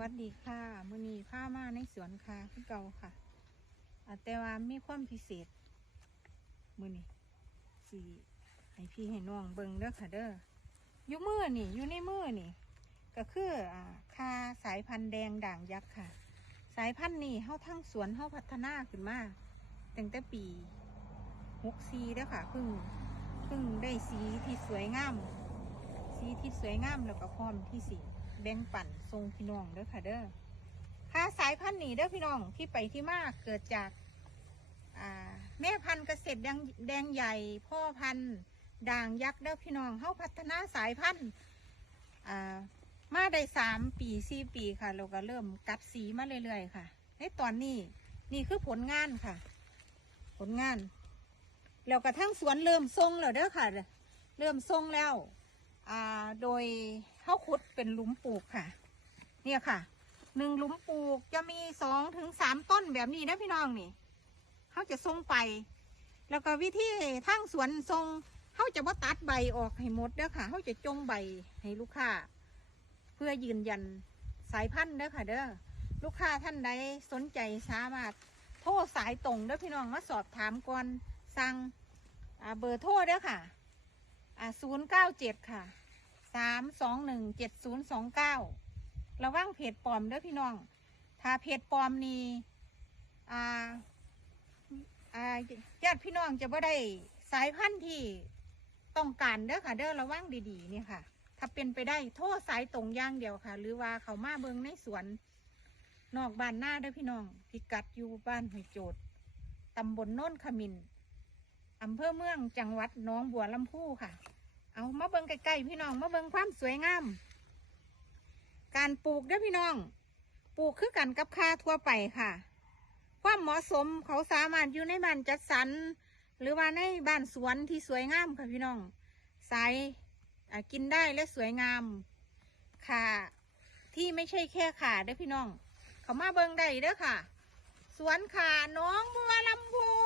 วัสดีค่ะมือนี้ามาในสวนค่ะคือเกาค่ะ แต่ว่ามีความพิเศษ มือนีสิให้พี่ให้น้องเบิ่งเด้อค่ะเด้ออยู่มือนี่อยู่ในมือนี่ ก็คืออ่าคาสายพันธุ์แดงด่างยักษ์ค่ะ สายพันธุ์นี้เฮาทั้งสวนเฮาพัฒนาขึ้นมาตั้งแต่ปี64เด้อค่ะเพิ่งเพิ่งได้สีที่สวยงาม สีที่สวยงามแล้วก็พร้อมที่สี แบ่งปั่นทรงพี่น้องเด้อค่ะเด้อค่าสายพันธุ์นี้เด้อพี่น้องที่ไปที่มาเกิดจากแม่พันธุ์เกษตรแดงใหญ่ พ่อพันธุ์ด่างยักษ์เด้อพี่น้องเฮาพัฒนาสายพันธุ์มาได้สามปีสี่ปีค่ะ เราก็เริ่มกัดสีมาเรื่อยๆค่ะ ในตอนนี้นี่คือผลงานค่ะ ผลงาน แล้วกระทั่งสวนเริ่มทรงแล้วเด้อค่ะ เริ่มทรงแล้ว โดยเข้าขุดเป็นหลุมปลูกค่ะ เนี่ยค่ะหนึ่งหลุมปลูกจะมีสองถึงสามต้นแบบนี้นะพี่น้องนี่เขาจะทรงไป แล้วก็วิธีทั้งสวนทรงเขาจะว่าตัดใบออกให้หมดเด้อค่ะเขาจะจงใบให้ลูกค้า เพื่อยืนยันสายพันธุ์เด้อค่ะเด้อลูกค้าท่านใดสนใจสามารถโทรสายตรงเด้อพี่น้องมาสอบถามก่อนสั่งเบอร์โทรเด้อค่ะ อ่าศูนย์เก้าเจ็ดค่ะสามสองหนึ่งเจ็ดศูนย์สองเก้าระวังเพจปลอมเด้อพี่น้อง ถ้าเพจปลอมนี่อ่าอ่าญาติพี่น้องจะบ่ได้สายพันธุ์ที่ต้องการเด้อค่ะ เด้อระวังดีๆเนี่ยค่ะ ถ้าเป็นไปได้โทษสายตรงย่างเดียวค่ะ หรือว่าเขามาเบิงในสวน นอกบ้านหน้าเด้อพี่น้องพิกัดอยู่บ้านหอยโจดตำบลโน้นขมิน อำเภอเมืองจังหวัดน้องบัวลำพูค่ะ เอามาเบิงใกล้ๆพี่น้องมาเบิงความสวยงาม การปลูกเด้อพี่น้อง ปลูกคือกันกับค่าทั่วไปค่ะ ความเหมาะสมเขาสามารถอยู่ในบ้านจัดสรรหรือว่าในบ้านสวนที่สวยงามค่ะพี่น้องสายกินได้และสวยงามค่ะที่ไม่ใช่แค่ขาเด้อพี่น้อง เขามาเบิงได้เด้อค่ะ สวนขาน้องบัวลำพู